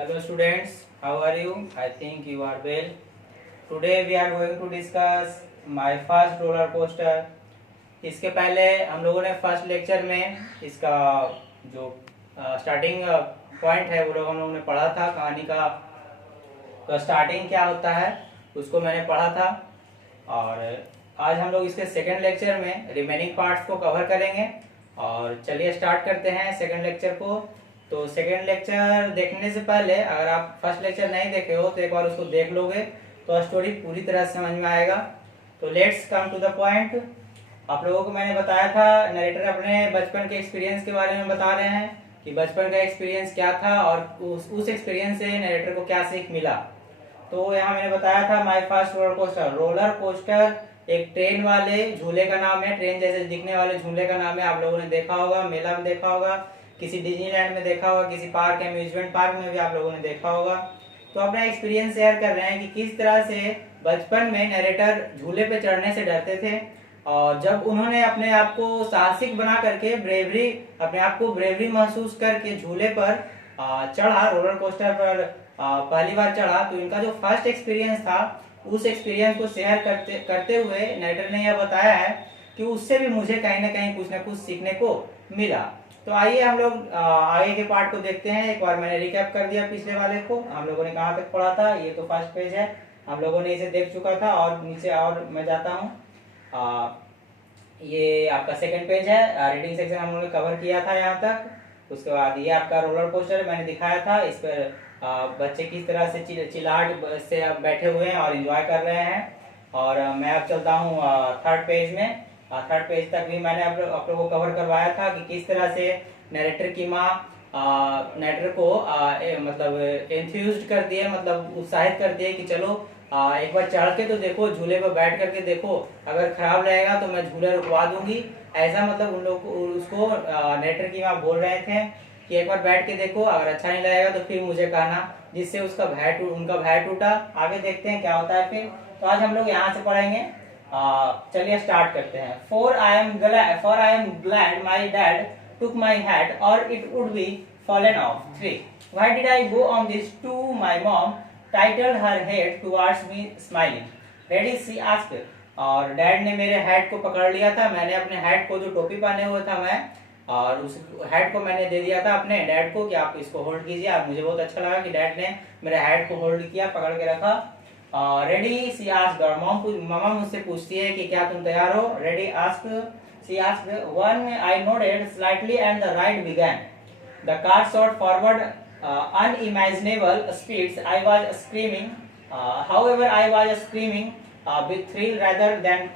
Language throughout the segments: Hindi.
Hello students, how are you? I think you are well. Today we are going to discuss my first roller coaster. इसके पहले हम लोगों ने फर्स्ट लेक्चर में इसका जो स्टार्टिंग पॉइंट है वो हम लोगों ने पढ़ा था कहानी का। तो स्टार्टिंग क्या होता है उसको मैंने पढ़ा था और आज हम लोग इसके सेकंड लेक्चर में रिमेनिंग पार्ट्स को कवर करेंगे। और चलिए स्टार्ट करते हैं सेकंड लेक्चर को। तो सेकंड लेक्चर देखने से पहले अगर आप फर्स्ट लेक्चर नहीं देखे हो तो एक बार उसको देख लोगे तो स्टोरी पूरी तरह से समझ में आएगा। तो let's come to the point. आप लोगों को मैंने बताया था नरेटर अपने बचपन के एक्सपीरियंस के बारे में बता रहे हैं कि बचपन का एक्सपीरियंस क्या था और उस एक्सपीरियंस से नरेटर को क्या सीख मिला। तो यहाँ मैंने बताया था my first roller coaster. Roller coaster एक ट्रेन वाले झूले का नाम है, ट्रेन जैसे दिखने वाले झूले का नाम है। आप लोगों ने देखा होगा, मेला में देखा होगा, किसी डिज्नीलैंड में देखा होगा, किसी पार्क अम्यूजमेंट पार्क में भी आप लोगों ने देखा होगा। तो अपना एक्सपीरियंस शेयर कर रहे हैं कि किस तरह से बचपन में नरेटर झूले पे चढ़ने से डरते थे और जब उन्होंने अपने आप को साहसिक बना करके अपने आप को ब्रेवरी महसूस करके झूले पर चढ़ा, रोलर कोस्टर पर पहली बार चढ़ा, तो इनका जो फर्स्ट एक्सपीरियंस था उस एक्सपीरियंस को शेयर करते हुए नरेटर ने यह बताया है कि उससे भी मुझे कहीं ना कुछ सीखने को मिला। तो आइए हम लोग आगे के पार्ट को देखते हैं। एक बार मैंने रिकैप कर दिया पिछले वाले को, हम लोगों ने कहाँ तक पढ़ा था। ये तो फर्स्ट पेज है, हम लोगों ने इसे देख चुका था और नीचे और मैं जाता हूँ। ये आपका सेकंड पेज है, रीडिंग सेक्शन हम लोगों ने कवर किया था यहाँ तक। उसके बाद ये आपका रोलर कोस्टर मैंने दिखाया था, इस पर बच्चे किस तरह से चिल्लाहट से बैठे हुए हैं और एंजॉय कर रहे हैं। और मैं अब चलता हूँ थर्ड पेज में। थर्ड पेज तक भी मैंने आप लोगों को कवर करवाया था कि किस तरह से नरेटर की माँ नरेटर को मतलब एंथ्यूज्ड कर दिए, मतलब उत्साहित कर दिए कि चलो एक बार चढ़ के तो देखो, झूले पर बैठ करके देखो, अगर खराब रहेगा तो मैं झूला रुकवा दूंगी। ऐसा मतलब उन लोग उसको नरेटर की माँ बोल रहे थे कि एक बार बैठ के देखो, अगर अच्छा नहीं लगेगा तो फिर मुझे कहना, जिससे उनका भय टूटा। आगे देखते हैं क्या होता है फिर। तो आज हम लोग यहाँ से पढ़ेंगे। चलिए स्टार्ट करते हैं। For I am glad my dad took my hat or it would be fallen off. 3. Why did I go on this to my mom? Titled her head towards me smiling. Ready? She asked. और डैड ने मेरे हैट को पकड़ लिया था। मैंने अपने हैट को, जो टोपी पहने हुए था मैं, और उस हैट को मैंने दे दिया था अपने डैड को कि आप इसको होल्ड कीजिए। आप, मुझे बहुत अच्छा लगा कि डैड ने मेरे हैट को होल्ड किया, पकड़ के रखा। रेडी सी आस्क्ड, और मामा मुझसे पूछती है कि क्या तुम तैयार हो। Ready asked she asked. When I nodded slightly and the ride began. The car shot forward unimaginable speeds. I was screaming. However, I was screaming with thrill rather than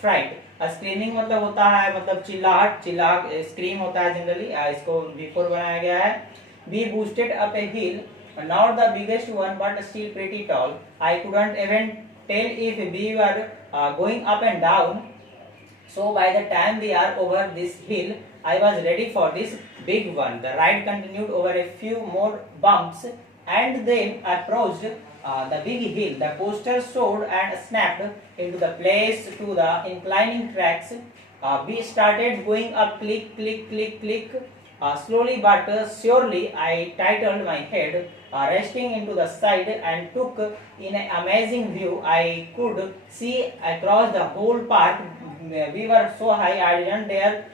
fright. Screaming मतलब होता है, मतलब चिल्लाहट स्क्रीम होता है जनरली, इसको बिफोर बनाया गया है। We boosted up a hill, not the biggest one but still pretty tall. I couldn't even tell if we were going up and down. So by the time we are over this hill, I was ready for this big one. The ride continued over a few more bumps and then approached the big hill. The coaster soared and snapped into the place to the inclining tracks. We started going up, click, click, click, click. Slowly but surely, I tightened my head, resting into the side, and took in an amazing view. I could see across the whole park. We were so high, I didn't dare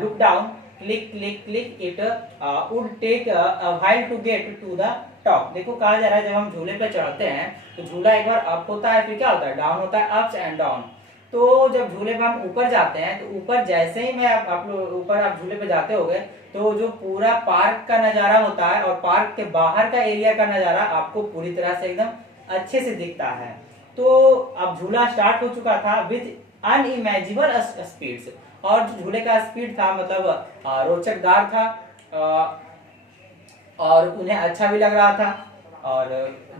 look down. Click, click, click. It would take a while to get to the top. देखो कहा जा रहा है जब हम झूले पे चढ़ते हैं तो झूला एक बार अप होता है, फिर क्या होता है, डाउन होता है, अप्स एंड डाउन। तो जब झूले पे हम ऊपर जाते हैं तो ऊपर जैसे ही मैं आप लोग ऊपर आप झूले पे जाते होगे तो जो पूरा पार्क का नजारा होता है और पार्क के बाहर का एरिया का नजारा आपको पूरी तरह से एकदम अच्छे से दिखता है। तो अब झूला स्टार्ट हो चुका था विद अनइमेजिबल स्पीड्स, और जो झूले का स्पीड था मतलब रोचकदार था और उन्हें अच्छा भी लग रहा था। और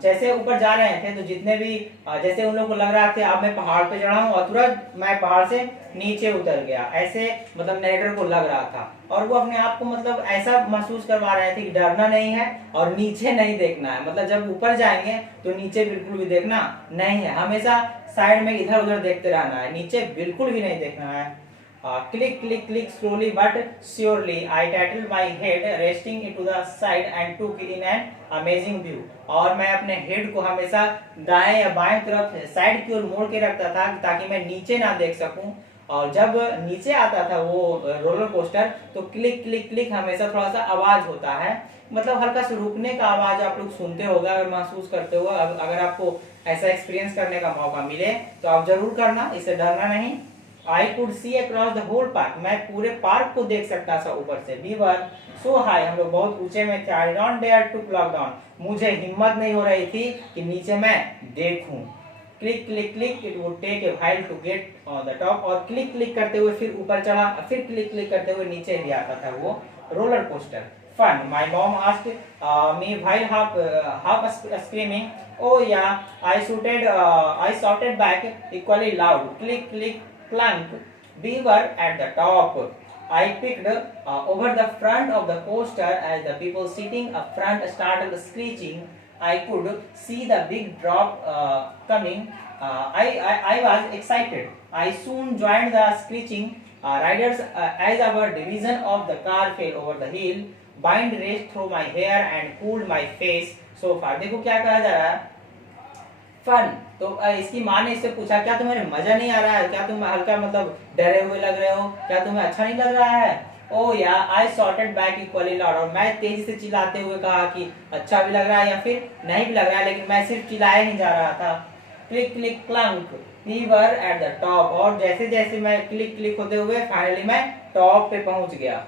जैसे ऊपर जा रहे थे तो जितने भी जैसे उन लोगों को लग रहा था अब मैं पहाड़ पे चढ़ा हूँ और तुरंत मैं पहाड़ से नीचे उतर गया, ऐसे मतलब नरेटर को लग रहा था। और वो अपने आप को मतलब ऐसा महसूस करवा रहे थे कि डरना नहीं है और नीचे नहीं देखना है, मतलब जब ऊपर जाएंगे तो नीचे बिल्कुल भी देखना नहीं है, हमेशा साइड में इधर उधर देखते रहना है, नीचे बिल्कुल भी नहीं देखना है। Click, click, click slowly but surely. I titled my head, resting into the side and took in an amazing view. और मैं अपने हेड को हमेशा दाएं या बाएं तरफ साइड की ओर मोड़ के रखता था ताकि मैं नीचे ना देख सकूं। और जब नीचे आता था वो रोलर कोस्टर तो क्लिक क्लिक क्लिक हमेशा थोड़ा सा आवाज होता है, मतलब हल्का सा रुकने का आवाज आप लोग सुनते होगा अगर महसूस करते हो। अगर आपको ऐसा एक्सपीरियंस करने का मौका मिले तो आप जरूर करना, इससे डरना नहीं। I could see across the whole park, मैं पूरे पार्क को देख सकता था ऊपर से। वी वर सो हाई, हम लोग बहुत ऊंचे में थे। I don't dare to look down, मुझे हिम्मत नहीं हो रही थी कि नीचे मैं देखूं। Click click click, it would take a while to get on the top, और क्लिक क्लिक करते हुए फिर ऊपर चढ़ा, फिर क्लिक क्लिक करते हुए नीचे भी आता था वो roller coaster. Fun. My mom asked me while half screaming. Oh yeah, I shouted back equally loud. Click, click, clunk. We were at the top. I peeked over the front of the coaster as the people sitting up front started screeching. I could see the big drop coming. I was excited. I soon joined the screeching riders as our division of the car fell over the hill. Wind raced through my hair and cooled my face so far. देखो क्या कहा जा रहा है, फन। तो इसकी माँ ने इससे पूछा क्या तुम्हें मजा नहीं आ रहा है, क्या तुम हल्का मतलब डरे हुए लग रहे हो, क्या तुम्हें अच्छा नहीं लग रहा है। ओ या, आई शॉटेड बैक इक्वली लाउड, और मैं तेजी से चिल्लाते हुए कहा कि अच्छा भी लग रहा है या फिर नहीं भी लग रहा है, लेकिन मैं सिर्फ चिल्लाया ही जा रहा था। Click click clunk, we were at the top, और जैसे जैसे मैं क्लिक क्लिक होते हुए फाइनली मैं टॉप पे पहुंच गया।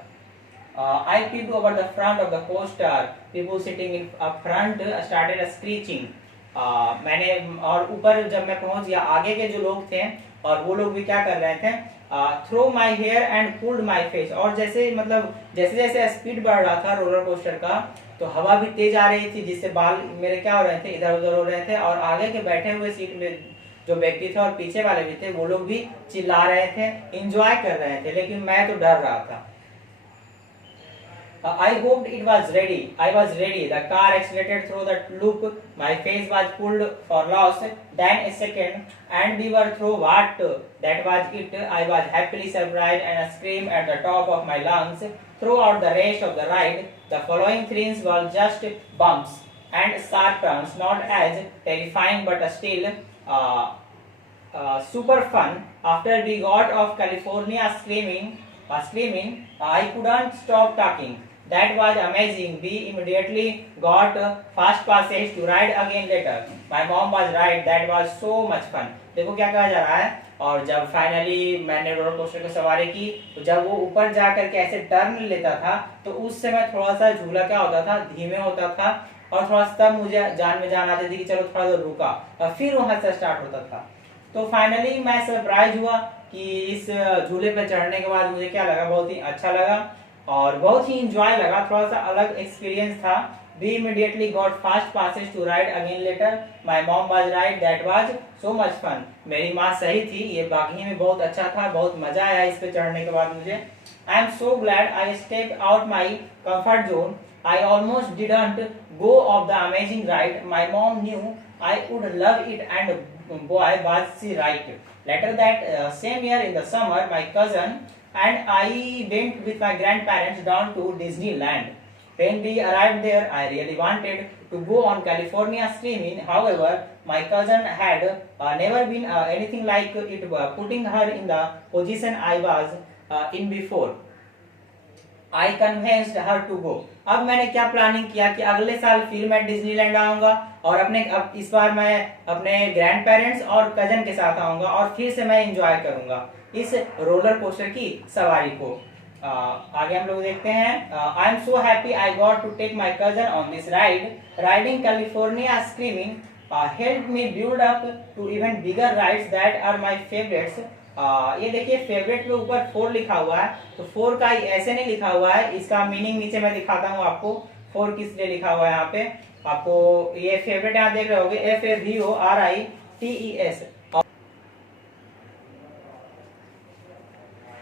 I peeked over the front of the coaster. People sitting in up front started screeching. मैंने और ऊपर जब मैं पहुंच गया, आगे के जो लोग थे और वो लोग भी क्या कर रहे थे, throw my hair and pulled my face, और जैसे मतलब जैसे जैसे स्पीड बढ़ रहा था रोलर कोस्टर का तो हवा भी तेज आ रही थी, जिससे बाल मेरे क्या हो रहे थे, इधर उधर हो रहे थे। और आगे के बैठे हुए सीट में जो व्यक्ति थे और पीछे वाले भी थे वो लोग भी चिल्ला रहे थे, इंजॉय कर रहे थे, लेकिन मैं तो डर रहा था। I hoped it was ready. I was ready. The car accelerated through the loop. My face was pulled for loss. Then a second, and we were through what? That was it. I was happily surprised and screamed at the top of my lungs throughout the rest of the ride. The following things were just bumps and sharp turns, not as terrifying but still super fun. After we got off California screaming, I couldn't stop talking. That was amazing. We immediately got fast passes to ride again later. My mom was right. That was so much fun. देखो क्या कहा जा रहा है। और जब फाइनली मैंने रोलर कोस्टर की सवारी की तो जब वो ऊपर जा करके ऐसे टर्न लेता था तो उस समय थोड़ा सा झूला क्या होता था, धीमे होता था, और थोड़ा सा तब मुझे जान में जान आती थी कि चलो थोड़ा देर रुका और फिर वहां से स्टार्ट होता था। तो फाइनली मैं सरप्राइज हुआ कि इस झूले पर चढ़ने के बाद मुझे क्या लगा, बहुत ही अच्छा लगा और बहुत ही इंजॉय लगा, थोड़ा सा अलग एक्सपीरियंस था। We immediately got fast passes to ride again later. My mom was right. That was so much fun. मेरी माँ सही थी, ये वाकई में बहुत अच्छा था, बहुत मजा आया इस पे चढ़ने के बाद मुझे। I am so glad I stepped out my comfort zone. I almost didn't go off the amazing ride. My mom knew I would love it, and boy was she right. Later that same year in the summer, my cousin and I went with my grandparents down to Disneyland. When we arrived there, I really wanted to go on California screaming. However, my cousin had never been anything like it, putting her in the position I was in before. I convinced her to go. अब मैंने क्या प्लानिंग किया कि अगले साल फिर मैं डिज्नीलैंड आऊंगा और अब इस बार मैं अपने ग्रैंड पेरेंट्स और कजन के साथ आऊंगा और फिर से मैं एंजॉय करूंगा इस रोलर कोस्टर की सवारी को। आगे हम लोग देखते हैं। I am so happy I got to take my cousin on this ride. Riding California screaming help me build up to even bigger rides that are my favourites. ये देखिए फेवरेट के ऊपर 4 लिखा हुआ है, तो 4 का ऐसे नहीं लिखा हुआ है, इसका मीनिंग नीचे मैं दिखाता हूँ आपको 4 किस लिए लिखा हुआ है। यहाँ पे आपको ये फेवरेट यहाँ देख रहे होगे FAVORITES।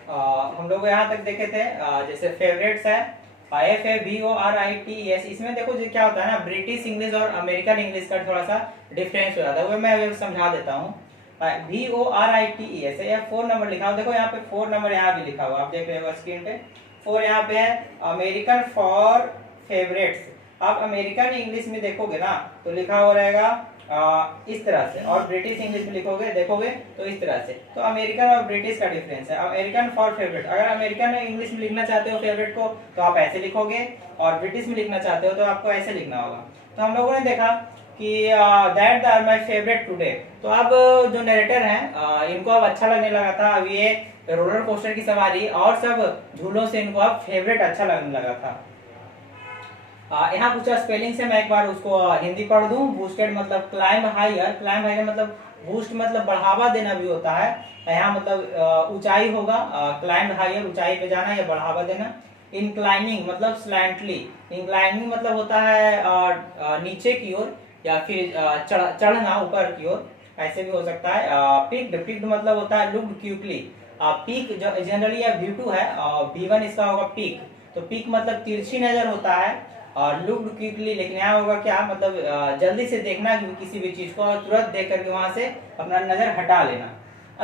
हम लोग यहाँ तक देखे थे जैसे फेवरेट्स है FAVORITES। इसमें देखो जो क्या होता है ना, ब्रिटिश इंग्लिश और अमेरिकन इंग्लिश का थोड़ा सा डिफरेंस हो जाता है, वो मैं समझा देता हूँ। VORITES है, 4 नंबर लिखा हुआ, देखो यहाँ पे 4 नंबर यहाँ भी लिखा हुआ, आप देख रहे हो स्क्रीन पे 4 यहाँ पे है। अमेरिकन फॉर फेवरेट्स, आप अमेरिकन इंग्लिश में देखोगे ना तो लिखा हुआ रहेगा इस तरह से, और ब्रिटिश इंग्लिश में लिखोगे देखोगे तो इस तरह से। तो अमेरिकन और ब्रिटिश का डिफरेंस है। अमेरिकन फॉर फेवरेट, अगर अमेरिकन इंग्लिश में लिखना चाहते हो फेवरेट को तो आप ऐसे लिखोगे, और ब्रिटिश में लिखना चाहते हो तो आपको ऐसे लिखना होगा। तो हम लोगों ने देखा कि that are my favourite today. तो अब जो नरेटर हैं इनको अब अच्छा लगने लगा था, अब ये रोलर कोस्टर की सवारी और सब झूलों से इनको अब फेवरेट अच्छा लगने लगा था। यहाँ कुछ स्पेलिंग से मैं एक बार उसको हिंदी पढ़ दूं। बूस्टेड मतलब क्लाइंब हायर, क्लाइंब हायर मतलब बूस्ट मतलब बढ़ावा देना भी होता है, यहाँ मतलब ऊंचाई होगा, क्लाइंब हायर ऊंचाई पे जाना या बढ़ावा देना। इंक्लाइनिंग मतलब स्लैंटली, इंक्लाइनिंग मतलब होता है नीचे की ओर या फिर चढ़ना ऊपर की ओर, ऐसे भी हो सकता है। पिक्ड, पिक्ड मतलब होता है लुक्ड क्यूकली। पीक जनरली या V2 है, V1 इसका होगा पीक। तो पीक मतलब तिरछी नजर होता है, और लुक्ड क्विकली, लेकिन यहाँ होगा क्या मतलब जल्दी से देखना किसी भी चीज को और तुरंत देख करके वहां से अपना नजर हटा लेना।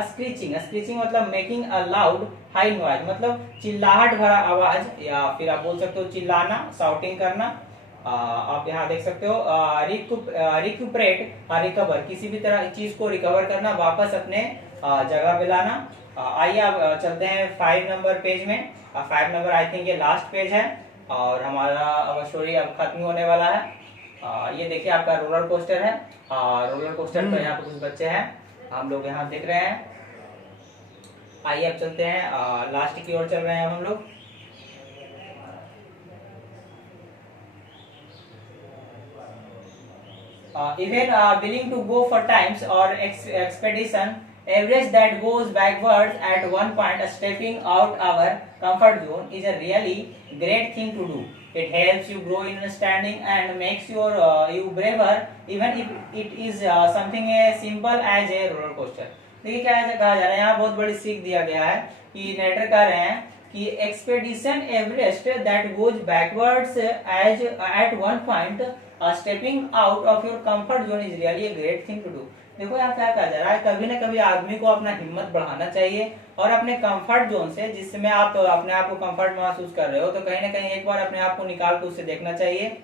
स्क्रीचिंग, स्क्रीचिंग मतलब making a loud high noise, मतलब चिल्लाहट भरा आवाज, या फिर आप बोल सकते हो चिल्लाना, शाउटिंग करना। आप यहाँ देख सकते हो रिक्यूपरेट, रिकवर, किसी भी तरह चीज को रिकवर करना, वापस अपने जगह पे लाना। आइए अब चलते हैं 5 नंबर पेज में। 5 नंबर आई थिंक ये लास्ट पेज है, और हमारा अब स्टोरी अब खत्म होने वाला है। ये देखिए आपका रोलर कोस्टर है, रोलर कोस्टर पर यहाँ पे कुछ बच्चे हैं, हम लोग यहाँ देख रहे हैं। आइए अब चलते हैं, लास्ट की ओर चल रहे हैं हम लोग। Even willing to go for times or expedition, average that goes backwards at one point, stepping out our comfort zone is a really great thing to do. It helps you grow in understanding and makes you braver, even if it is something as simple as a roller coaster. देखिए क्या कहा जा रहा है, यहाँ बहुत बड़ी सीख दिया गया है कि नेटर कह रहे हैं कि expedition Everest that goes backwards as at one point, stepping out of your comfort zone is really a great thing to do. देखो यहाँ क्या कहा जा रहा है, कभी ना कभी आदमी को अपना हिम्मत बढ़ाना चाहिए, और अपने कंफर्ट जोन से, जिसमें आप अपने आप को कंफर्ट महसूस कर रहे हो, तो कहीं ना कहीं एक बार अपने आप को निकाल के उससे देखना चाहिए।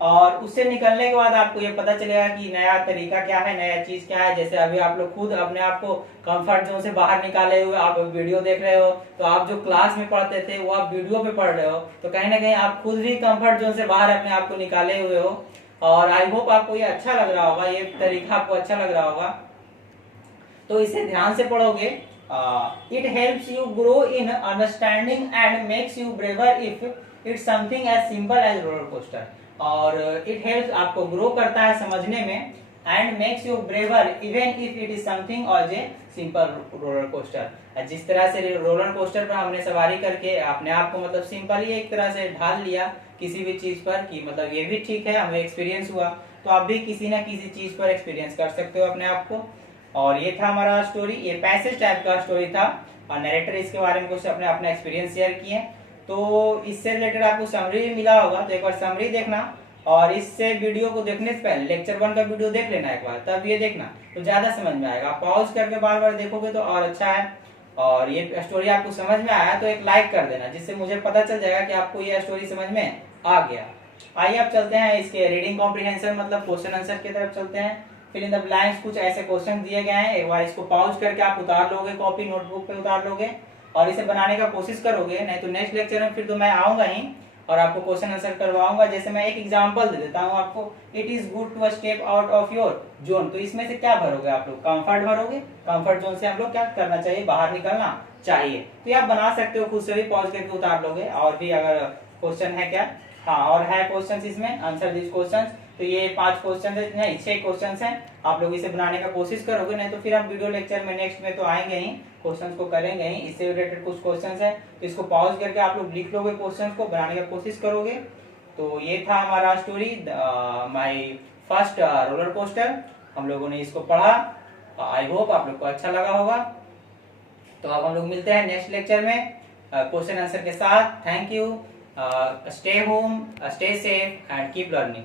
और उससे निकलने के बाद आपको ये पता चलेगा कि नया तरीका क्या है, नया चीज क्या है। जैसे अभी आप लोग खुद अपने आप को कंफर्ट जोन से बाहर निकाले हुए आप वीडियो देख रहे हो, तो आप जो क्लास में पढ़ते थे वो आप वीडियो पे पढ़ रहे हो, तो कहीं ना कहीं आप खुद भी कंफर्ट जोन से बाहर अपने आप को निकाले हुए हो। और आई होप आपको ये अच्छा लग रहा होगा, ये तरीका आपको अच्छा लग रहा होगा, तो इसे ध्यान से पढ़ोगे। It helps you grow in understanding and makes you braver if it's something as simple as roller coaster. और इट हेल्प्स आपको ग्रो करता है समझने में, and makes you braver even if it is something और ए सिंपल रोलर कोस्टर। जिस तरह से रोलर कोस्टर पर हमने सवारी करके अपने आप को मतलब सिंपली एक तरह से ढाल लिया किसी भी चीज पर, कि मतलब ये भी ठीक है, हमें एक्सपीरियंस हुआ, तो आप भी किसी ना किसी चीज पर एक्सपीरियंस कर सकते हो अपने आप को। और ये था हमारा स्टोरी, ये पैसेज टाइप का स्टोरी था, और नरेटर इसके बारे में कुछ अपने अपना एक्सपीरियंस शेयर किए। तो इससे रिलेटेड आपको समरी भी मिला होगा, तो एक बार समरी देखना, और इससे वीडियो को देखने से पहले लेक्चर 1 का वीडियो देख लेना एक बार, तब ये देखना तो ज्यादा समझ में आएगा। पॉज करके बार बार देखोगे तो और अच्छा है। और ये स्टोरी आपको समझ में आया तो एक लाइक कर देना, जिससे मुझे पता चल जाएगा कि आपको ये स्टोरी समझ में आ गया। आइए अब चलते हैं इसके रीडिंग कॉम्प्रिहेंशन मतलब क्वेश्चन आंसर की तरफ चलते हैं। फिल इन द ब्लैंक्स, कुछ ऐसे क्वेश्चन दिए गए हैं, एक बार इसको पॉज करके आप उतार लोगे, कॉपी नोटबुक पे उतार लोगे और इसे बनाने का कोशिश करोगे, नहीं तो नेक्स्ट लेक्चर में फिर तो मैं आऊंगा ही और आपको क्वेश्चन आंसर करवाऊंगा। जैसे मैं एक एग्जांपल दे देता हूं आपको, it is good to step out of your zone, तो इसमें से क्या भरोगे आप लोग, कंफर्ट भरोगे। कंफर्ट जोन से हम लोग क्या करना चाहिए, बाहर निकलना चाहिए। तो ये आप बना सकते हो खुद से भी, पॉज करके उतार लोगे। और भी अगर क्वेश्चन है क्या, हाँ और है क्वेश्चन इसमें, आंसर दिस क्वेश्चन। तो ये 5 क्वेश्चन है, नहीं 6 क्वेश्चन हैं, आप लोग इसे बनाने का कोशिश करोगे, नहीं तो फिर हम वीडियो लेक्चर में नेक्स्ट में तो आएंगे ही, क्वेश्चंस को करेंगे ही। इससे रिलेटेड कुछ क्वेश्चंस है, तो इसको पॉज करके आप लोग लिख लोगे, क्वेश्चंस को बनाने का कोशिश करोगे। तो ये था हमारा story, my first roller coaster. हम लोगों ने इसको पढ़ा, आई होप आप लोग को अच्छा लगा होगा। तो अब हम लोग मिलते हैं नेक्स्ट लेक्चर में क्वेश्चन आंसर के साथ। Thank you, stay home, stay safe and keep learning.